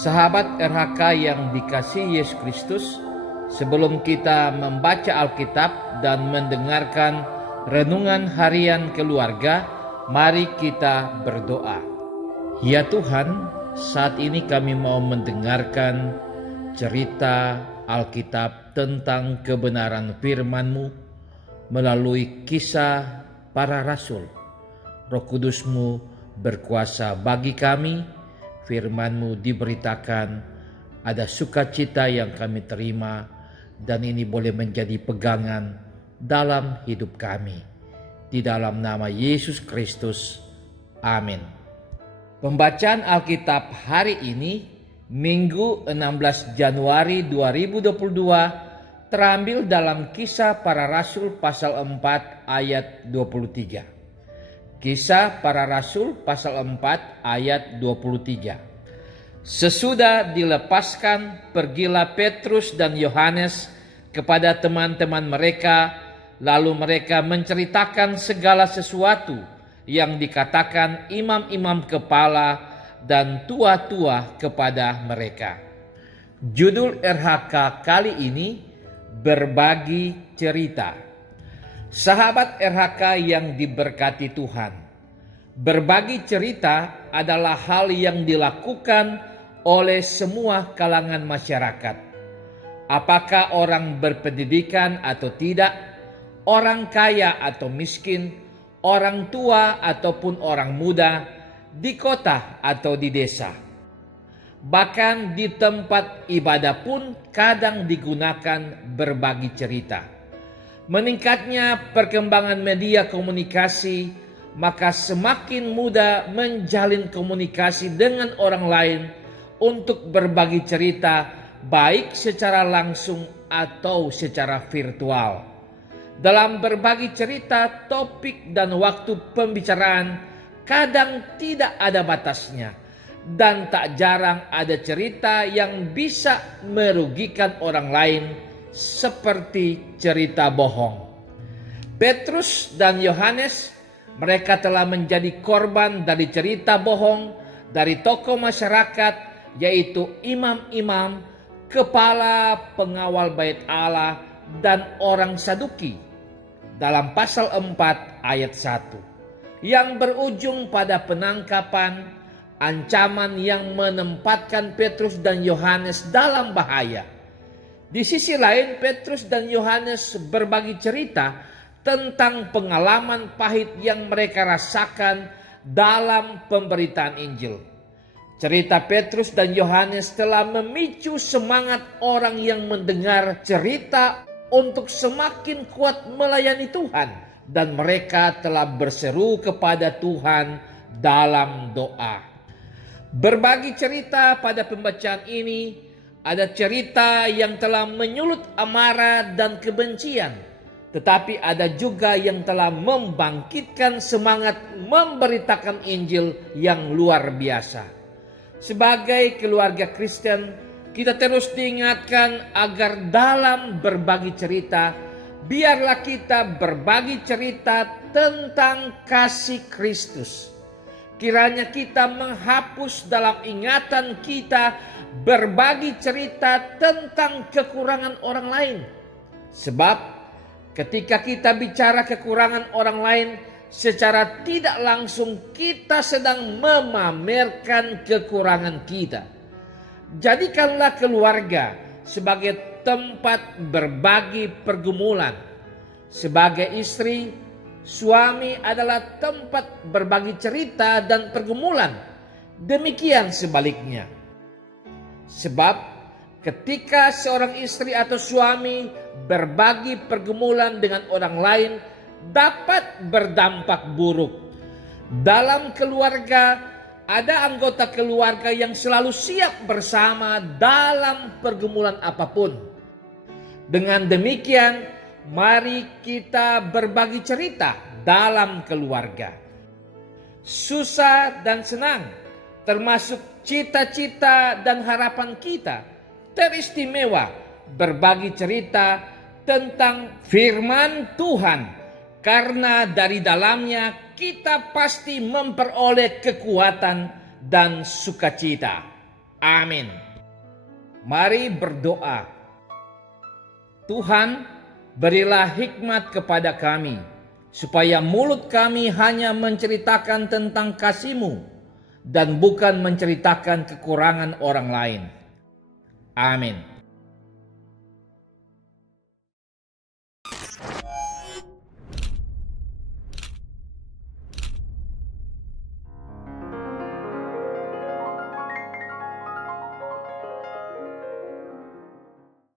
Sahabat RHK yang dikasihi Yesus Kristus, sebelum kita membaca Alkitab dan mendengarkan renungan harian keluarga, mari kita berdoa. Ya Tuhan, saat ini kami mau mendengarkan cerita Alkitab tentang kebenaran firman-Mu melalui kisah para rasul. Roh Kudus-Mu berkuasa bagi kami. Firman-Mu diberitakan, ada sukacita yang kami terima, dan ini boleh menjadi pegangan dalam hidup kami. Di dalam nama Yesus Kristus, amin. Pembacaan Alkitab hari ini, Minggu 16 Januari 2022, terambil dalam Kisah Para Rasul pasal 4 ayat 23. Kisah Para Rasul pasal 4 ayat 23. Sesudah dilepaskan, pergilah Petrus dan Yohanes kepada teman-teman mereka, lalu mereka menceritakan segala sesuatu yang dikatakan imam-imam kepala dan tua-tua kepada mereka. Judul RHK kali ini, Berbagi Cerita. Sahabat RHK yang diberkati Tuhan, berbagi cerita adalah hal yang dilakukan oleh semua kalangan masyarakat. Apakah orang berpendidikan atau tidak, orang kaya atau miskin, orang tua ataupun orang muda, di kota atau di desa. Bahkan di tempat ibadah pun kadang digunakan berbagi cerita. Meningkatnya perkembangan media komunikasi, maka semakin mudah menjalin komunikasi dengan orang lain untuk berbagi cerita, baik secara langsung atau secara virtual. Dalam berbagi cerita, topik dan waktu pembicaraan kadang tidak ada batasnya, dan tak jarang ada cerita yang bisa merugikan orang lain, seperti cerita bohong. Petrus dan Yohanes, mereka telah menjadi korban dari cerita bohong dari tokoh masyarakat, yaitu imam-imam, kepala pengawal bait Allah, dan orang Saduki. Dalam pasal 4 ayat 1, yang berujung pada penangkapan, ancaman yang menempatkan Petrus dan Yohanes dalam bahaya. Di sisi lain, Petrus dan Yohanes berbagi cerita tentang pengalaman pahit yang mereka rasakan dalam pemberitaan Injil. Cerita Petrus dan Yohanes telah memicu semangat orang yang mendengar cerita untuk semakin kuat melayani Tuhan, dan mereka telah berseru kepada Tuhan dalam doa. Berbagi cerita pada pembacaan ini, ada cerita yang telah menyulut amarah dan kebencian, tetapi ada juga yang telah membangkitkan semangat memberitakan Injil yang luar biasa. Sebagai keluarga Kristen, kita terus diingatkan agar dalam berbagi cerita, biarlah kita berbagi cerita tentang kasih Kristus. Kiranya kita menghapus dalam ingatan kita berbagi cerita tentang kekurangan orang lain. Sebab ketika kita bicara kekurangan orang lain, secara tidak langsung kita sedang memamerkan kekurangan kita. Jadikanlah keluarga sebagai tempat berbagi pergumulan. Sebagai istri, suami adalah tempat berbagi cerita dan pergumulan. Demikian sebaliknya. Sebab ketika seorang istri atau suami berbagi pergumulan dengan orang lain, dapat berdampak buruk. Dalam keluarga, ada anggota keluarga yang selalu siap bersama dalam pergumulan apapun. Dengan demikian, mari kita berbagi cerita dalam keluarga. Susah dan senang, termasuk cita-cita dan harapan kita, teristimewa berbagi cerita tentang firman Tuhan, karena dari dalamnya kita pasti memperoleh kekuatan dan sukacita. Amin. Mari berdoa. Tuhan, berilah hikmat kepada kami, supaya mulut kami hanya menceritakan tentang kasih-Mu dan bukan menceritakan kekurangan orang lain. Amin.